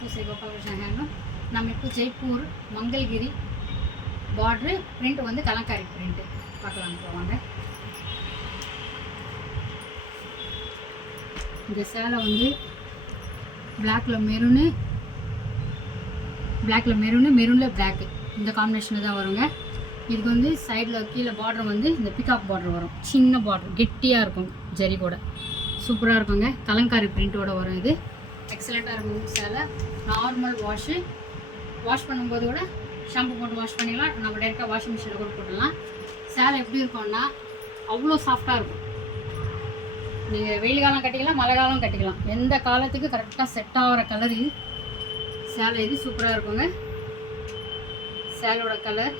Welcome to Gopalakrishnan handloom. நம்ம இப்போ ஜெய்ப்பூர் மங்கள்கிரி பார்ட்ரு print வந்து கலங்காரி பிரிண்ட்டு பார்க்கலாம் போவாங்க. இந்த சேலை வந்து பிளாக்கில் மெரூனில் பிளாக்கு இந்த காம்பினேஷனில் தான் வருங்க. இதுக்கு வந்து சைடில் கீழே பார்டர் வந்து இந்த பிகாக் பார்டர் வரும். சின்ன பார்டர் கெட்டியாக இருக்கும், ஜரி கூட சூப்பராக இருக்குங்க. கலங்காரி பிரிண்ட்டோட வரும். இது எக்ஸலண்ட்டாக இருக்கும். சேலை நார்மல் வாஷ் பண்ணும்போது கூட ஷாம்பு போட்டு வாஷ் பண்ணிடலாம். நம்ம டேரெக்டாக வாஷிங் மிஷினில் கூட போட்டுடலாம். சேலை எப்படி இருக்கும்னா அவ்வளோ சாஃப்டாக இருக்கும். நீங்கள் வெயில் காலம் கட்டிக்கலாம், மழை காலம் கட்டிக்கலாம். எந்த காலத்துக்கு கரெக்டாக செட் ஆகிற கலர் இது. சேலை இது சூப்பராக இருக்குங்க. சேலோட கலர்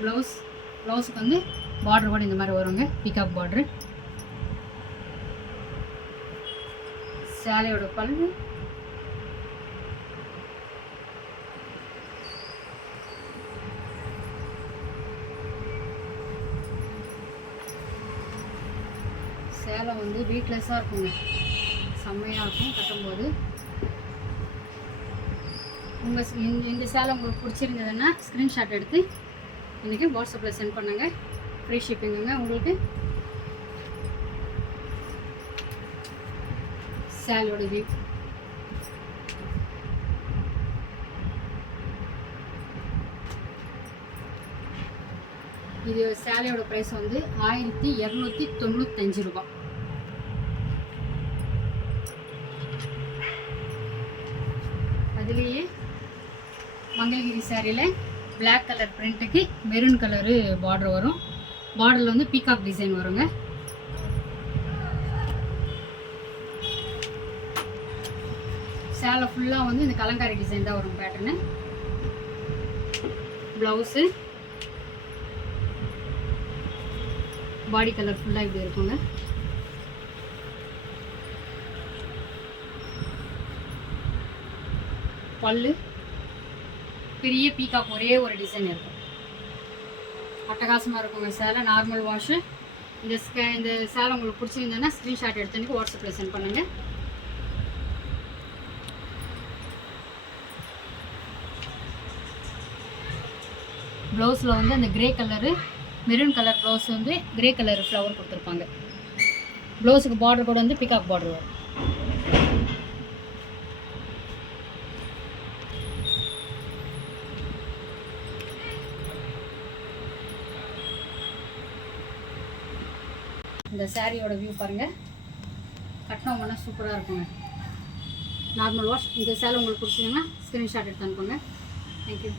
ப்ளவுஸுக்கு வந்து பார்டர் கூட இந்த மாதிரி வருங்க, பிகாக் பார்டரு. சேலையோட பல்லு சேலை வந்து வெயிட்லெஸ்ஸாக இருக்குங்க, செம்மையாக இருக்கும் கட்டும்போது. இந்த சேலை உங்களுக்கு பிடிச்சிருந்ததுன்னா ஸ்க்ரீன்ஷாட் எடுத்து இன்றைக்கி வாட்ஸ்அப்பில் சென்ட் பண்ணுங்கள். ஃப்ரீ ஷிப்பிங்குங்க உங்களுக்கு. சேலையோட வியூ இது. சேலையோட ப்ரைஸ் வந்து 1295 ரூபா. அதுலேயே மங்கள்கிரி சாரியில் பிளாக் கலர் பிரிண்ட்டுக்கு மெரூன் கலரு பார்டர் வரும். பார்டரில் வந்து பீகாக் டிசைன் வருங்க. சேலை ஃபுல்லாக வந்து இந்த கலங்காரி டிசைன் தான் வரும் பேட்டர்னு. ப்ளவுஸு பாடி கலர் ஃபுல்லாக இப்படி இருக்குங்க. பல்லு பெரிய பீகாக் ஒரே ஒரு டிசைன் இருக்கும். அட்டகாசமாக இருக்குங்க சேலை. Normal wash. இந்த சேலை உங்களுக்கு பிடிச்சிருந்ததுன்னா ஸ்க்ரீன்ஷாட் எடுத்துன்னு வாட்ஸ்அப்பில் சென்ட் பண்ணுங்கள். ப்ளவுஸில் வந்து அந்த grey colour maroon colour blouse வந்து கிரே கலர் ஃப்ளவர் கொடுத்துருப்பாங்க. ப்ளவுஸுக்கு பார்டர் கூட வந்து பிகாக் பார்டர் வரும். இந்த சாரியோட வியூ பாருங்கள். கட்டினோம்னா சூப்பராக இருக்குங்க. Normal wash. இந்த சேலை உங்களுக்கு பிடிச்சிங்கன்னா ஸ்க்ரீன்ஷாட் எடுத்து அனுப்புங்க. தேங்க்யூ.